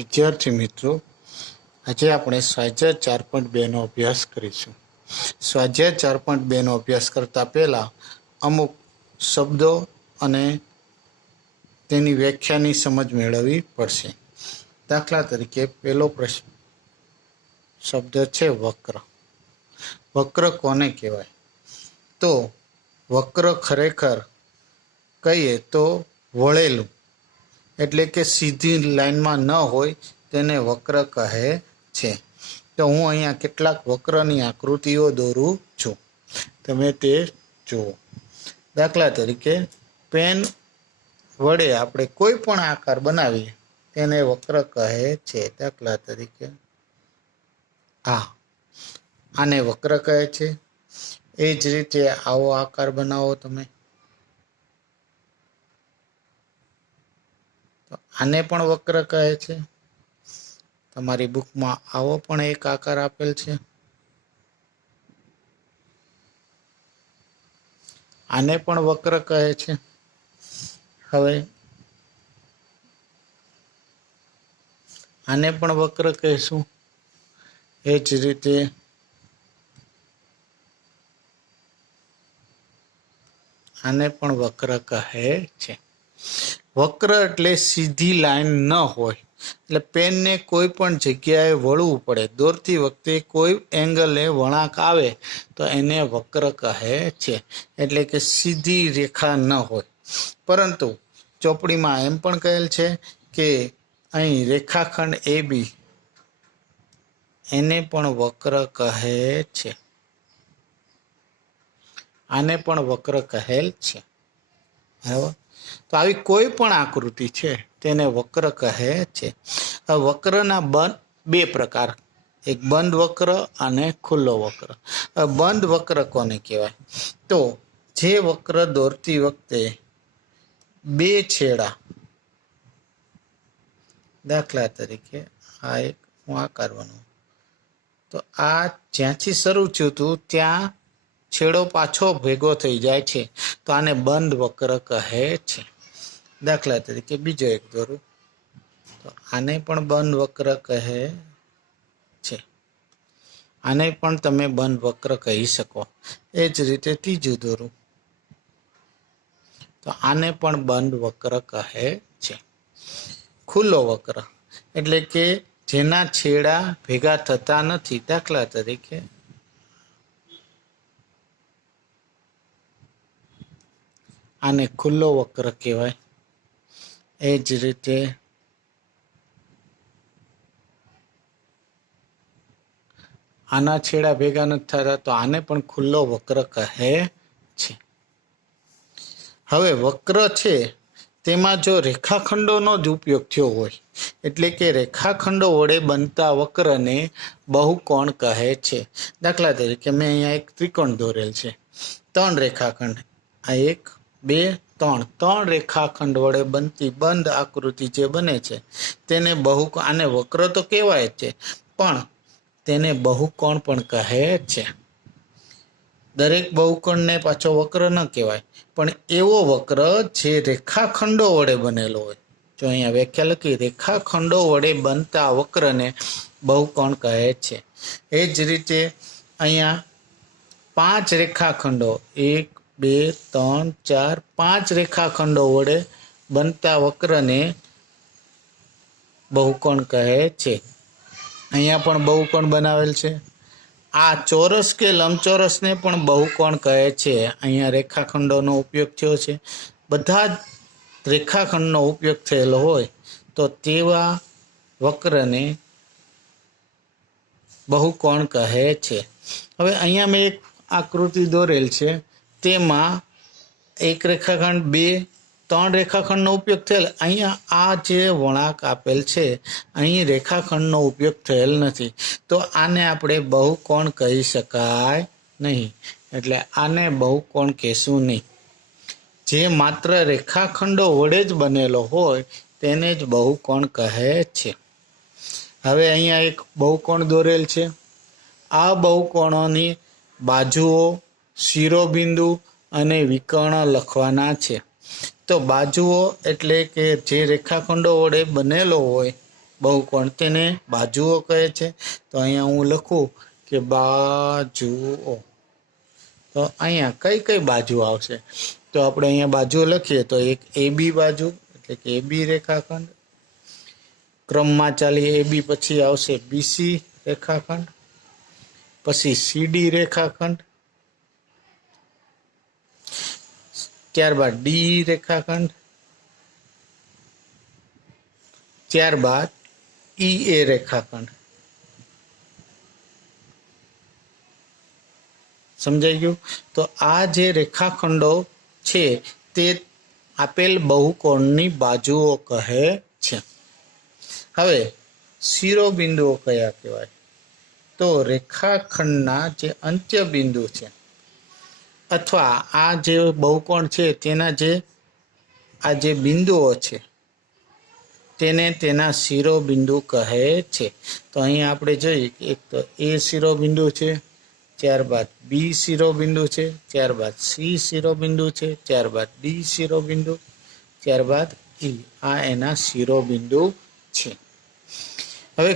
વિદ્યાર્થી મિત્રો, આજે આપણે સ્વાધ્યાય 4.2 નો અભ્યાસ કરીશું. સ્વાધ્યાય 4.2 નો અભ્યાસ કરતા પહેલા અમુક શબ્દો અને તેની વ્યાખ્યાની સમજ મેળવવી પડશે. દાખલા તરીકે પહેલો પ્રશ્ન શબ્દ છે વક્ર. વક્ર કોને કહેવાય? તો વક્ર ખરેખર કહીએ તો વળેલું, એટલે કે સીધી લાઈનમાં ન હોય તેને વક્ર કહે છે. તો હું અહીંયા કેટલાક વક્રની આકૃતિઓ દોરું છું, તમે તે જુઓ. દાખલા તરીકે પેન વડે આપણે કોઈ પણ આકાર બનાવીએ તેને વક્ર કહે છે. દાખલા તરીકે આને વક્ર કહે છે. એ જ રીતે આવો આકાર બનાવો તમે, તો આને પણ વક્ર કહે છે. તમારી બુકમાં આવો પણ એક આકાર આપેલ છે, આને પણ વક્ર કહે છે. હવે આને પણ વક્ર કહેશું. એ જ રીતે આને પણ વક્ર કહે છે. વક્ર એટલે સીધી લાઈન ન હોય, એટલે પેનને કોઈ પણ જગ્યાએ વળવું પડે. દોરતી વખતે કોઈ એંગલે વળાંક આવે તો એને વક્ર કહે છે. એટલે કે સીધી રેખા ન હોય. પરંતુ ચોપડીમાં એમ પણ કહેલ છે કે અહીં રેખાખંડ AB એને પણ વક્ર કહે છે. આને પણ વક્ર કહેલ છે. બરાબર? તો આવી કોઈ પણ આકૃતિ છે તેને વક્ર કહે છે. વક્રના બે પ્રકાર, એક બંધ વક્ર અને ખુલ્લો વક્ર. બંધ વક્ર કોને કહેવાય? તો જે વક્ર દોરતી વખતે બે છેડા, દાખલા તરીકે આ એક હું આકાર બનાવું, તો આ જ્યાંથી શરૂ થયું હતું ત્યાં છેડો પાછો ભેગો થઈ જાય છે, તો આને બંધ વક્ર કહે છે. દાખલા તરીકે બીજો એક દોરું, તો આને પણ બંધ વક્ર કહે છે. આને પણ તમે બંધ વક્ર કહી શકો. એ જ રીતે ત્રીજું દોરું, તો આને પણ બંધ વક્ર કહે છે. ખુલ્લો વક્ર એટલે કે જેના છેડા ભેગા થતા નથી. દાખલા તરીકે આને ખુલ્લો વક્ર કહેવાય. એ જ રીતે આના છેડા ભેગા નથી થતા, તો આને પણ ખુલ્લો વક્ર કહે છે. હવે વક્ર છે તેમાં જો રેખાખંડોનો જ ઉપયોગ થયો હોય, એટલે કે રેખાખંડો વડે બનતા વક્રને બહુકોણ કહે છે. દાખલા તરીકે મેં અહીંયા એક ત્રિકોણ દોરેલ છે. 3 રેખાખંડ, આ 1 2 3, 3 રેખાખંડ વડે બનતી બંધ આકૃતિ જે બને છે તેને આને વક્ર તો કહેવાય જ છે, પણ તેને બહુકોણ પણ કહે છે. દરેક બહુકોણને પાછો વક્ર ન કહેવાય, પણ એવો વક્ર જે રેખાખંડો વડે બનેલો હોય. જો અહીંયા વ્યાખ્યા લખી, રેખાખંડો વડે બનતા વક્રને બહુકોણ કહે છે. એ જ રીતે અહીંયા 5 રેખાખંડો, 1 2 3 4, 5 રેખાખંડો વડે બનતા વક્રને બહુકોણ કહે છે. અહીંયા પણ બહુકોણ બનાવેલ છે. આ ચોરસ કે લંબચોરસને પણ બહુકોણ કહે છે. અહીંયા રેખાખંડોનો ઉપયોગ થયો છે. બધા જ રેખાખંડનો ઉપયોગ થયેલો હોય તો તેવા વક્રને બહુકોણ કહે છે. હવે અહીંયા મેં એક આકૃતિ દોરેલ છે, તેમાં એક રેખાખંડ, 2 3 રેખાખંડનો ઉપયોગ થયેલ. અહીંયા આ જે વળાંક આપેલ છે અહીં રેખાખંડનો ઉપયોગ થયેલ નથી, તો આને આપણે બહુકોણ કહી શકાય નહીં. એટલે આને બહુકોણ કહેશું નહીં. જે માત્ર રેખાખંડો વડે જ બનેલો હોય તેને જ બહુકોણ કહે છે. હવે અહીંયા એક બહુકોણ દોરેલ છે. આ બહુકોણોની બાજુઓ, શિરોબિંદુ અને વિકર્ણ લખવાના છે. તો બાજુઓ એટલે કે જે રેખાખંડો વડે બનેલો હોય બહુકોણ તેને બાજુઓ કહે છે. તો અહીંયા હું લખું કે બાજુઓ. તો અહીંયા કઈ કઈ બાજુ આવશે? તો આપણે અહીંયા બાજુઓ લખીએ તો એક AB બાજુ એટલે કે AB રેખાખંડ. ક્રમમાં ચાલીએ AB પછી આવશે BC રેખાખંડ, પછી CD રેખાખંડ, ત્યારબાદ D રેખાખંડ, ત્યારબાદ EA રેખાખંડ. સમજાઈ ગયું? તો આ જે રેખાખંડો છે તે આપેલ બહુકોણની બાજુઓ કહે છે. હવે શિરોબિંદુઓ કયા કહેવાય? તો રેખાખંડના જે અંત્ય બિંદુ છે અથવા આ જે બહુકોણ છે તેના જે આ જે બિંદુઓ છે તેને તેના શિરોબિંદુ કહે છે. તો અહીંયા આપણે જોઈએ કે એક તો A શિરોબિંદુ છે, ત્યારબાદ B શિરોબિંદુ છે, ત્યારબાદ C શિરોબિંદુ છે, ત્યારબાદ D શિરોબિંદુ, ત્યારબાદ E. આ એના શિરોબિંદુ છે. હવે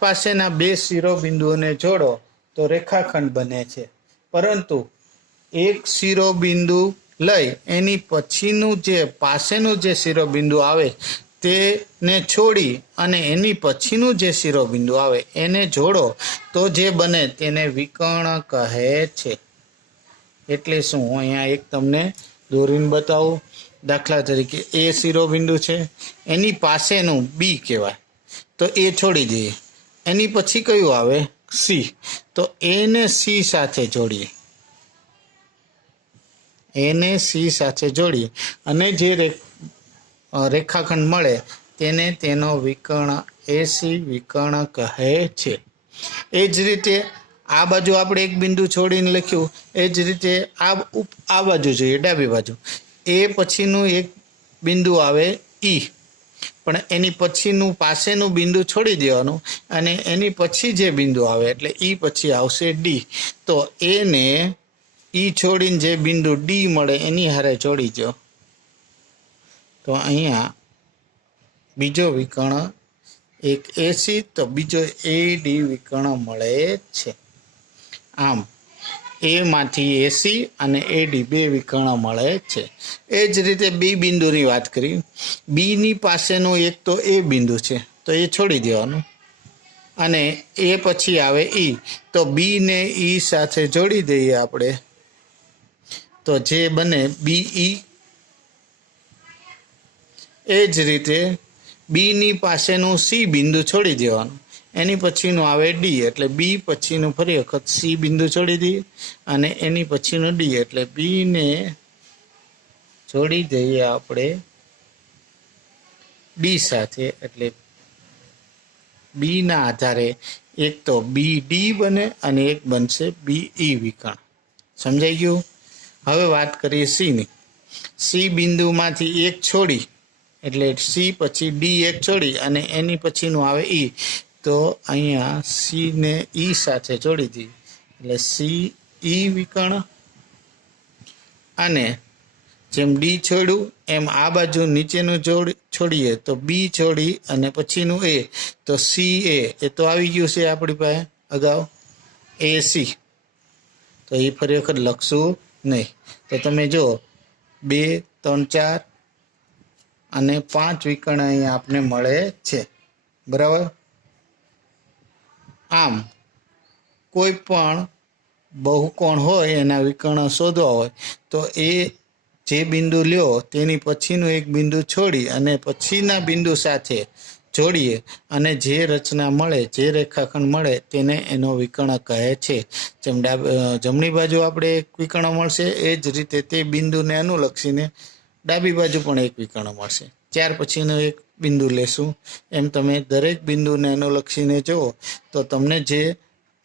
પાસેના બે શિરોબિંદુઓને જોડો તો રેખાખંડ બને છે, પરંતુ એક શિરોબિંદુ લઈ એની પછીનું જે પાસેનું જે શિરોબિંદુ આવે તેને છોડી અને એની પછીનું જે શિરોબિંદુ આવે એને જોડો તો જે બને તેને વિકર્ણ કહે છે. એટલે શું? હું અહીંયા એક તમને દોરીને બતાવું. દાખલા તરીકે A શિરોબિંદુ છે, એની પાસેનું B કહેવાય, તો એ છોડી દઈએ. એની પછી કયું આવે? C. તો એને C સાથે જોડીએ, એને C સાથે જોડીએ અને જે રેખાખંડ મળે તેને તેનો વિકર્ણ AC વિકર્ણ કહે છે. એ જ રીતે આ બાજુ આપણે એક બિંદુ છોડીને લખ્યું, એ જ રીતે આ બાજુ જોઈએ, ડાબી બાજુ. એ પછીનું એક બિંદુ આવે E, પણ એની પછીનું પાસેનું બિંદુ છોડી દેવાનું અને એની પછી જે બિંદુ આવે એટલે E પછી આવશે D. તો એને E છોડીને જે બિંદુ D મળે એની હારે જોડી દો. તો અહીંયા બીજો વિકર્ણ એક AC તો બીજો AD વિકર્ણ મળે છે. આમ A માંથી AC અને AD બે વિકર્ણ મળે છે. એ જ રીતે B બિંદુની વાત કરી. B ની પાસેનું એક તો A બિંદુ છે, તો એ છોડી દેવાનું અને એ પછી આવે E. તો B ને E સાથે જોડી દઈએ આપણે, તો જે બને BE. એ જ રીતે B ની પાસેનું C બિંદુ છોડી દેવાનું, એની પછીનું આવે D એટલે B પછીનું ફરી વખત C બિંદુ છોડી દઈએ અને એની પછીનું D એટલે B ને જોડી દઈએ આપણે B સાથે. એટલે B ના આધારે એક તો BD બને અને એક બનશે BE વિકર્ણ. સમજાઈ ગયું? હવે વાત કરીએ C ની. C બિંદુમાંથી એક છોડી એટલે C પછી D એક છોડી અને એની પછીનું આવે E. તો અહીંયા C ને E સાથે જોડી દઈએ એટલે CE વિકર્ણ. અને જેમ D છોડ્યું એમ આ બાજુ નીચેનું છોડીએ તો B છોડી અને પછીનું A, તો CA. એ તો આવી ગયું છે આપણી પાસે અગાઉ AC. તો એ ફરી વખત લખશું નહીં. તો તમે જો 2, 3, 4 અને 5 વિકર્ણ અહીંયા આપને મળે છે. બરાબર? આમ કોઈ પણ બહુકોણ હોય એના વિકર્ણ શોધવા હોય તો એ જે બિંદુ લ્યો તેની પછીનું એક બિંદુ છોડી અને પછીના બિંદુ સાથે જોડીએ અને જે રચના મળે, જે રેખાખંડ મળે તેને એનો વિકર્ણ કહે છે. જેમ જમણી બાજુ આપણે એક વિકર્ણ મળશે એ જ રીતે તે બિંદુને અનુલક્ષીને ડાબી બાજુ પણ એક વિકર્ણ મળશે. ત્યાર પછીનું એક બિંદુ લેશું. એમ તમે દરેક બિંદુને અનુલક્ષીને જુઓ તો તમને જે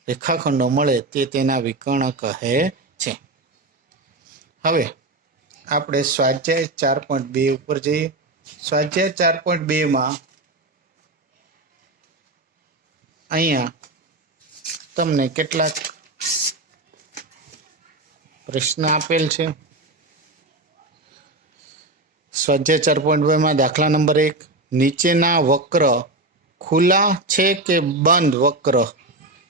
રેખાખંડો મળે તે તેના વિકર્ણ કહે છે. હવે આપણે સ્વાધ્યાય 4.2 ઉપર જઈએ. સ્વાધ્યાય 4.2 અહીંયા તમને કેટલાક પ્રશ્ન આપેલ છે. સ્વાધ્યાય 4.2 દાખલા નંબર 1, નીચેના વક્ર ખુલ્લા છે કે બંધ વક્ર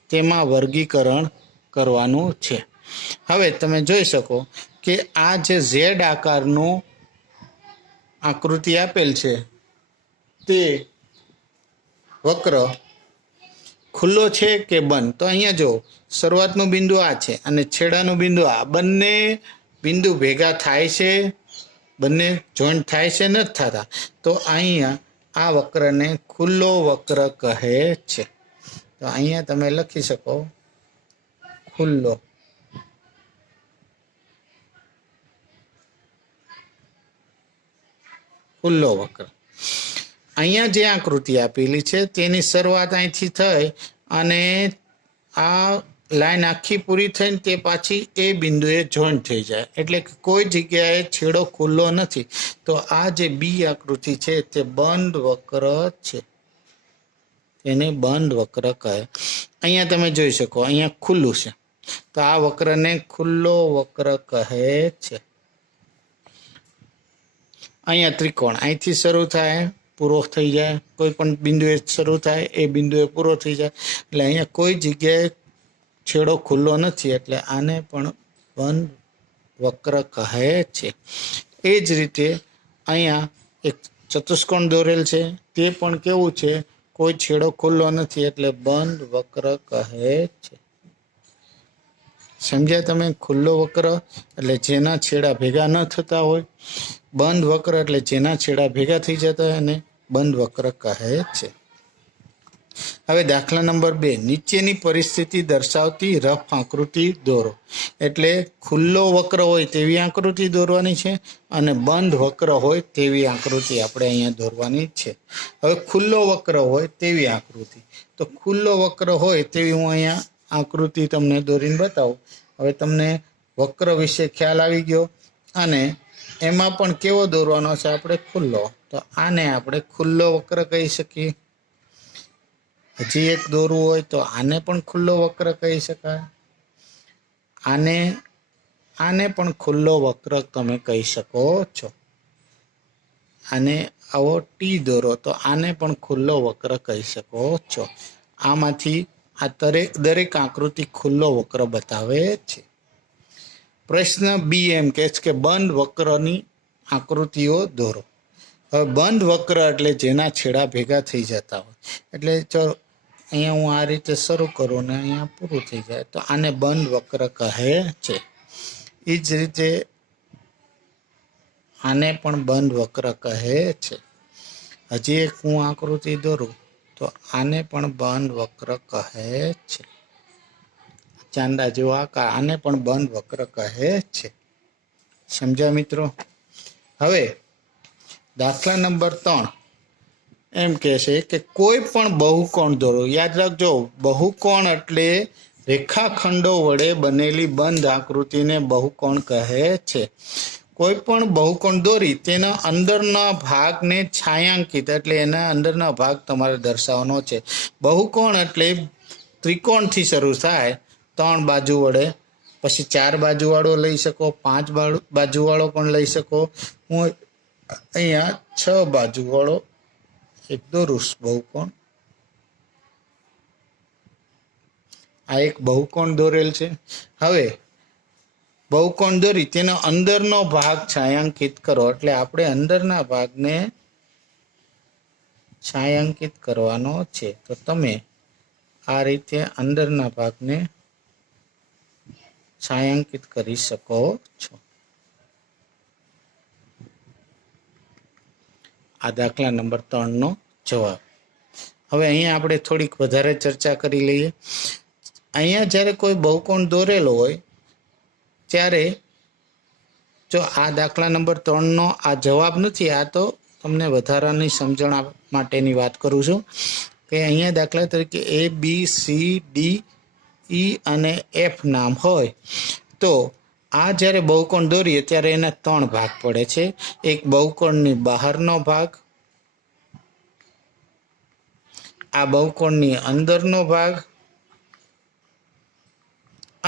તેમાં વર્ગીકરણ કરવાનું છે. હવે તમે જોઈ શકો કે આ જે ઝેડ આકારનું આકૃતિ આપેલ છે તે વક્ર ખુલ્લો છે કે બંધ. તો અહીંયા જો શરૂઆતનું બિંદુ આ છે અને છેડાનું બિંદુ આ, બંને બિંદુ ભેગા થાય છે, બંને જોઈન્ટ થાય છે નથી થતા, તો અહીંયા આ વક્રને ખુલ્લો વક્ર કહે છે. તો અહીંયા તમે લખી શકો ખુલ્લો. ખુલ્લો વક્ર. અહીંયા જે આકૃતિ આપેલી છે તેની શરૂઆત અહીંથી થઈ અને આ લાઈન આખી પૂરી થઈને તે પાછી એ બિંદુએ જોઈન્ટ થઈ જાય, એટલે કે કોઈ જગ્યાએ છેડો ખુલ્લો નથી. તો આ જે બી આકૃતિ છે તે બંધ વક્ર છે, તેને બંધ વક્ર કહે. અહીંયા તમે જોઈ શકો અહીંયા ખુલ્લું છે, તો આ વક્રને ખુલ્લો વક્ર કહે છે. અહીંયા ત્રિકોણ અહીંથી શરૂ થાય પૂરો થઈ જાય, કોઈ પણ બિંદુએ શરૂ થાય એ બિંદુએ પૂરો થઈ જાય, એટલે અહીંયા કોઈ જગ્યાએ છેડો ખુલ્લો નથી, એટલે આને પણ બંધ વક્ર કહે છે. એ જ રીતે અહીંયા એક ચતુષ્કોણ દોરેલ છે, તે પણ કેવું છે, કોઈ છેડો ખુલ્લો નથી, એટલે બંધ વક્ર કહે છે. સમજ્યા તમે? ખુલ્લો વક્ર એટલે જેના છેડા ભેગા ન થતા હોય, બંધ વક્ર એટલે જેના છેડા ભેગા થઈ જતા હોય, અને બંધ વક્ર કહે છે. હવે દાખલા નંબર 2, નીચેની પરિસ્થિતિ દર્શાવતી રફ આકૃતિ દોરો. એટલે ખુલ્લો વક્ર હોય તેવી આકૃતિ દોરવાની છે અને બંધ વક્ર હોય તેવી આકૃતિ આપણે અહીંયા દોરવાની છે. હવે ખુલ્લો વક્ર હોય તેવી આકૃતિ, તો ખુલ્લો વક્ર હોય તેવી હું અહીંયા આકૃતિ તમને દોરીને બતાવું. હવે તમને વક્ર વિશે ખ્યાલ આવી ગયો, અને એમાં પણ કેવો દોરવાનો છે આપણે? ખુલ્લો. તો આને આપણે ખુલ્લો વક્ર કહી શકીએ. હજી એક દોરવું હોય તો આને પણ ખુલ્લો વક્ર કહી શકાય. આને પણ ખુલ્લો વક્ર તમે કહી શકો છો. આને આવો ટી દોરો તો આને પણ ખુલ્લો વક્ર કહી શકો છો. આમાંથી આ દરેક આકૃતિ ખુલ્લો વક્ર બતાવે છે. પ્રશ્ન બી એમ કહે છે કે બંધ વક્રની આકૃતિઓ દોરો. હવે બંધ વક્ર એટલે જેના છેડા ભેગા થઈ જતા હોય, એટલે જો અહીંયા હું આ રીતે શરૂ કરું ને અહીંયા પૂરું થઈ જાય, તો આને બંધ વક્ર કહે છે. એ જ રીતે આને પણ બંધ વક્ર કહે છે. હજી એક હું આકૃતિ દોરું તો આને પણ બંધ વક્ર કહે છે. ચાંદા જેવો આકાર, આને પણ બંધ વક્ર કહે છે. સમજ્યા મિત્રો? હવે દાખલા નંબર 3 એમ કહે છે કે કોઈ પણ બહુકોણ દોરો. યાદ રાખજો, બહુકોણ એટલે રેખાખંડો વડે બનેલી બંધ આકૃતિને બહુકોણ કહે છે. કોઈ પણ બહુકોણ દોરી તેના અંદરના ભાગને છાયાંકિત, એટલે એના અંદરના ભાગ તમારે દર્શાવવાનો છે. બહુકોણ એટલે ત્રિકોણથી શરૂ થાય, 3 બાજુ વડે, પછી 4 બાજુવાળો લઈ શકો, 5 બાજુવાળો પણ લઈ શકો. હું અહીંયા 6 બાજુવાળો એક દોરું બહુકોણ. આ એક બહુકોણ દોરેલ છે. હવે બહુકોણ દોરી તેનો અંદરનો ભાગ છાયાંકિત કરો, એટલે આપણે અંદરના ભાગને છાયાંકિત કરવાનો છે. તો તમે આ રીતે અંદરના ભાગને છાયાંકિત કરી શકો છો. આ દાખલા નંબર 3 નો જવાબ. હવે અહીંયા આપણે થોડીક વધારે ચર્ચા કરી લઈએ. અહીંયા જ્યારે કોઈ બહુકોણ દોરેલો હોય ત્યારે, જો આ દાખલા નંબર 3 નો આ જવાબ નથી, આ તો તમને વધારાની સમજણ માટેની વાત કરું છું કે અહીંયા દાખલા તરીકે A B C D E અને F નામ હોય, તો આ જ્યારે બહુકોણ દોરીએ ત્યારે એના 3 ભાગ પડે છે. એક બહુકોણની બહારનો ભાગ, આ બહુકોણની અંદરનો ભાગ,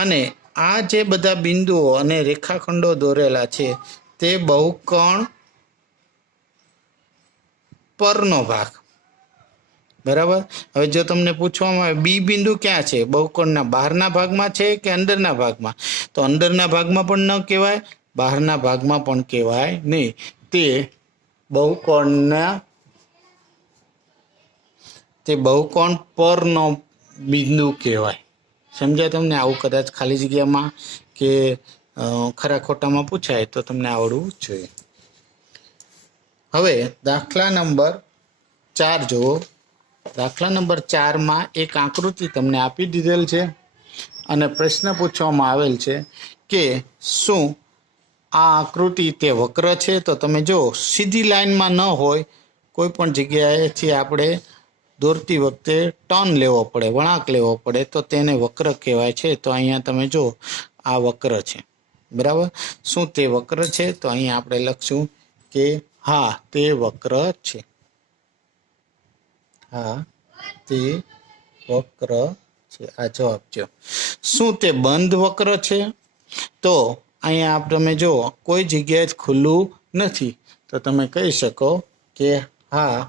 અને આ જે બધા બિંદુઓ અને રેખાખંડો દોરેલા છે તે બહુકોણ પરનો ભાગ. બરાબર. હવે જો તમને પૂછવામાં આવે બી બિંદુ ક્યાં છે, બહુકોણના બહારના ભાગમાં છે કે અંદરના ભાગમાં, તો અંદરના ભાગમાં પણ ન કહેવાય, બહારના ભાગમાં પણ કહેવાય નહીં. તે બહુકોણ પરનો બિંદુ કહેવાય. સમજાય તમને? આવું કદાચ ખાલી જગ્યામાં કે ખરા ખોટામાં પૂછાય તો તમને આવડવું જોઈએ. હવે દાખલા નંબર 4 જુઓ. દાખલા નંબર 4માં એક આકૃતિ તમને આપી દીધેલ છે અને પ્રશ્ન પૂછવામાં આવેલ છે કે શું આ આકૃતિ તે વક્ર છે? તો તમે જો સીધી લાઈનમાં ન હોય, કોઈ પણ જગ્યાએથી આપણે દોરતી વખતે ટર્ન લેવો પડે, વળાંક લેવો પડે, તો તેને વક્ર કહેવાય છે. તો અહીંયા તમે જો આ વક્ર છે, બરાબર. શું તે વક્ર છે? તો અહીંયા આપણે લખશું કે હા તે વક્ર છે. હા તે વક્ર છે. આ જવાબ છે. શું તે બંધ વક્ર છે? તો અહીંયા તમે જો કોઈ જગ્યાએ જ ખુલ્લું નથી, તો તમે કહી શકો કે હા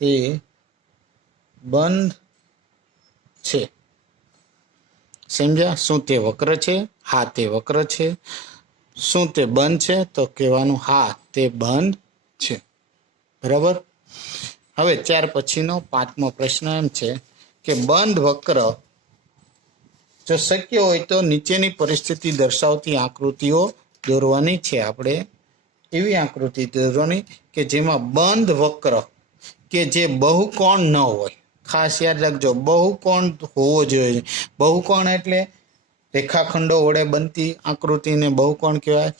તે બંધ છે. સમજ્યા? શું તે વક્ર છે? હા તે વક્ર છે. શું તે બંધ છે? તો કહેવાનું હા તે બંધ છે. બરાબર. હવે ત્યાર પછીનો 5મો પ્રશ્ન એમ છે કે બંધ વક્ર જો શક્ય હોય તો નીચેની પરિસ્થિતિ દર્શાવતી આકૃતિઓ દોરવાની છે. આપણે એવી આકૃતિ દોરવાની કે જેમાં બંધ વક્ર કે જે બહુકોણ ન હોય. ખાસ યાદ રાખજો, બહુકોણ હોવો જોઈએ. બહુકોણ એટલે રેખાખંડો વડે બનતી આકૃતિને બહુકોણ કહેવાય.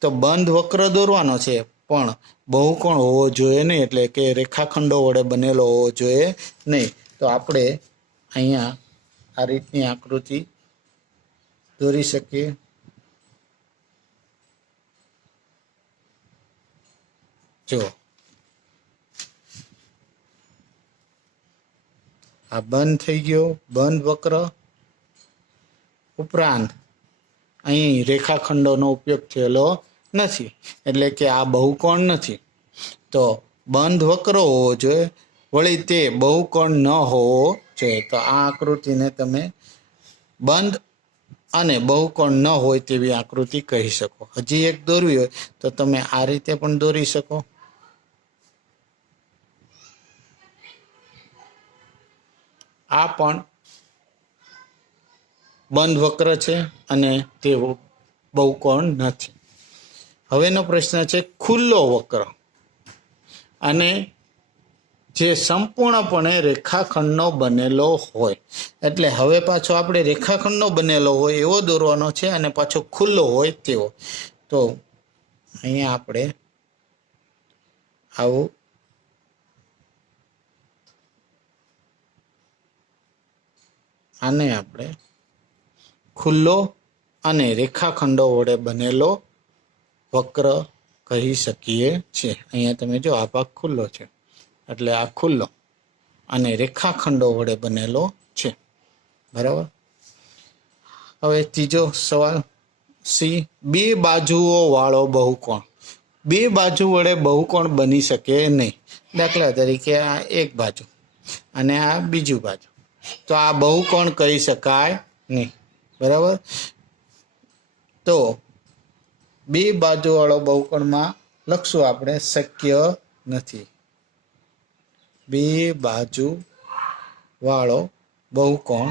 તો બંધ વક્ર દોરવાનો છે પણ બહુકોણ હોવો જોઈએ નહીં, એટલે કે રેખાખંડો વડે બનેલો હોવો જોઈએ નહીં. તો આપણે અહીંયા આ રીતની આકૃતિ દોરી શકીએ. જો આ બંધ થઈ ગયો, બંધ વક્ર. ઉપરાંત અહીં રેખાખંડોનો ઉપયોગ થયેલો નથી, એટલે કે આ બહુકોણ નથી. તો બંધ વક્ર હોવો જોઈએ, વળી તે બહુકોણ ન હોવો જોઈએ. તો આ આકૃતિને તમે બંધ અને બહુકોણ ન હોય તેવી આકૃતિ કહી શકો. હજી એક દોરવી હોય તો તમે આ રીતે પણ દોરી શકો. આ પણ બંધ વક્ર છે અને તે બહુકોણ નથી. હવેનો પ્રશ્ન છે ખુલ્લો વક્ર અને જે સંપૂર્ણપણે રેખાખંડનો બનેલો હોય. એટલે હવે પાછો આપણે રેખાખંડનો બનેલો હોય એવો દોરવાનો છે અને પાછો ખુલ્લો હોય તેવો. તો અહીંયા આપણે આવું આને આપણે ખુલ્લો અને રેખાખંડો વડે બનેલો વક્ર કહી શકીએ છીએ. અહીંયા તમે જો આ ભાગ ખુલ્લો છે, એટલે આ ખુલ્લો અને રેખાખંડો વડે બનેલો છે. બરાબર. હવે ત્રીજો સવાલ સી, બે બાજુઓ વાળો બહુકોણ. બે બાજુ વડે બહુકોણ બની શકે નહીં. દાખલા તરીકે આ એક બાજુ અને આ બીજું બાજુ, તો આ બહુકોણ કહી શકાય નહીં. બરાબર. તો બે બાજુ વાળો બહુકોણમાં લખશું આપણે શક્ય નથી. બે બાજુ વાળો બહુકોણ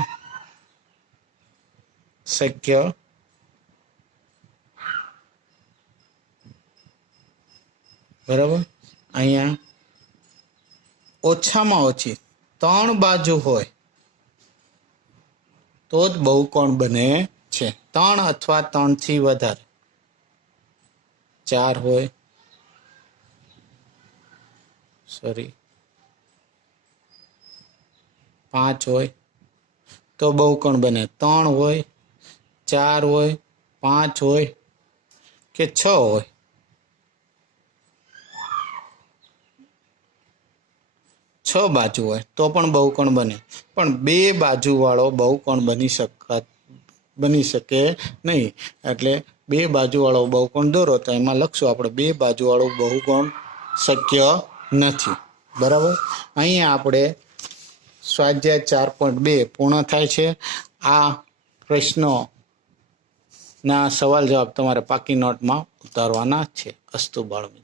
શક્ય બરાબર. અહીંયા ઓછામાં ઓછી 3 બાજુ હોય તો જ બહુકોણ બને છે. 3 અથવા 3 થી વધારે, 4 હોય, 5 હોય તો બહુકોણ બને. 3 હોય, 4 હોય, 5 હોય કે 6 હોય, 6 બાજુ હોય તો પણ બહુકોણ બને. પણ બે બાજુ વાળો બહુકોણ બની શકે નહીં. એટલે બે બાજુ વાળો બહુકોણ દોરો તો એમાં લખશું આપણે બે બાજુ વાળું બહુકોણ શક્ય નથી. બરાબર. અહીંયા આપણે સ્વાધ્યાય 4.2 પૂર્ણ થાય છે. આ પ્રશ્નોના સવાલ જવાબ તમારે પાકી નોટમાં ઉતારવાના છે. અસ્તુ બાળ મિત્રો.